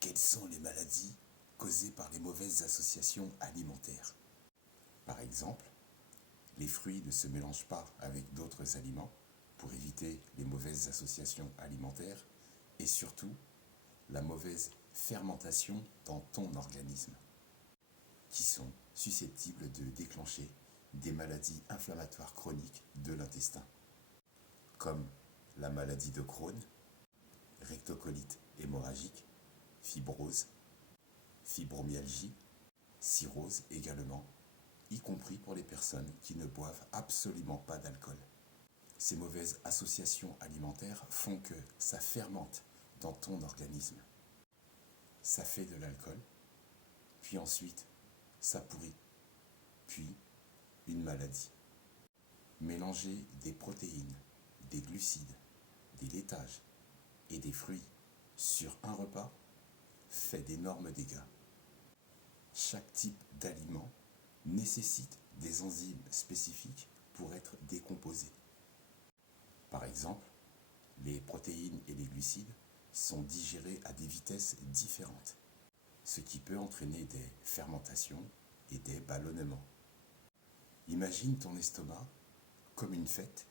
Quelles sont les maladies causées par les mauvaises associations alimentaires? Par exemple, les fruits ne se mélangent pas avec d'autres aliments pour éviter les mauvaises associations alimentaires et surtout la mauvaise fermentation dans ton organisme, qui sont susceptibles de déclencher des maladies inflammatoires chroniques de l'intestin, comme la maladie de Crohn, rectocolite hémorragique, fibrose, fibromyalgie, cirrhose également, y compris pour les personnes qui ne boivent absolument pas d'alcool. Ces mauvaises associations alimentaires font que ça fermente dans ton organisme. Ça fait de l'alcool, puis ensuite ça pourrit, puis une maladie. Mélanger des protéines, des glucides, des laitages et des fruits sur un repas fait d'énormes dégâts. Chaque type d'aliment nécessite des enzymes spécifiques pour être décomposés. Par exemple, les protéines et les glucides sont digérés à des vitesses différentes, ce qui peut entraîner des fermentations et des ballonnements. Imagine ton estomac comme une fête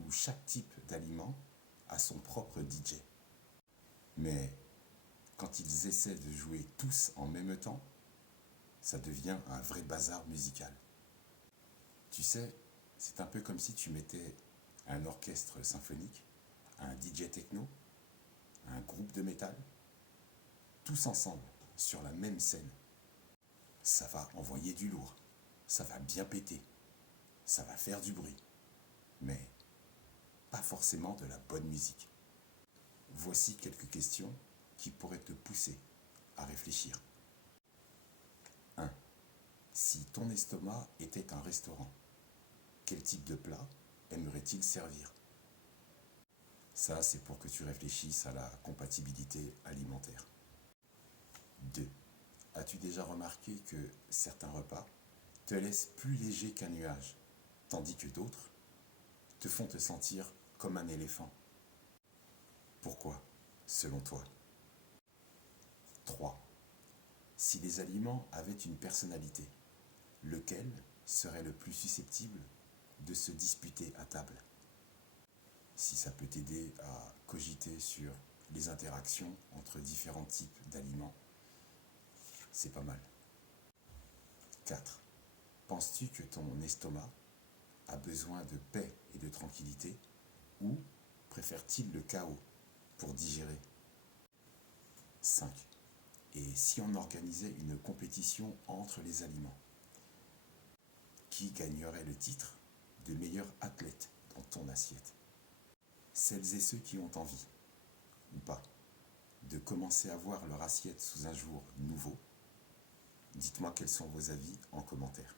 où chaque type d'aliment a son propre DJ. Mais quand ils essaient de jouer tous en même temps, ça devient un vrai bazar musical. Tu sais, c'est un peu comme si tu mettais un orchestre symphonique, un DJ techno, un groupe de métal, tous ensemble sur la même scène. Ça va envoyer du lourd, ça va bien péter, ça va faire du bruit, mais pas forcément de la bonne musique. Voici quelques questions qui pourraient te pousser à réfléchir. 1. Si ton estomac était un restaurant, quel type de plat aimerait-il servir? Ça, c'est pour que tu réfléchisses à la compatibilité alimentaire. 2. As-tu déjà remarqué que certains repas te laissent plus léger qu'un nuage, tandis que d'autres te font te sentir comme un éléphant? Pourquoi, selon toi? 3. Si les aliments avaient une personnalité, lequel serait le plus susceptible de se disputer à table? Si ça peut t'aider à cogiter sur les interactions entre différents types d'aliments, c'est pas mal. 4. Penses-tu que ton estomac a besoin de paix et de tranquillité ou préfère-t-il le chaos pour digérer? 5. Et si on organisait une compétition entre les aliments, qui gagnerait le titre de meilleur athlète dans ton assiette? Celles et ceux qui ont envie, ou pas, de commencer à voir leur assiette sous un jour nouveau, dites-moi quels sont vos avis en commentaire.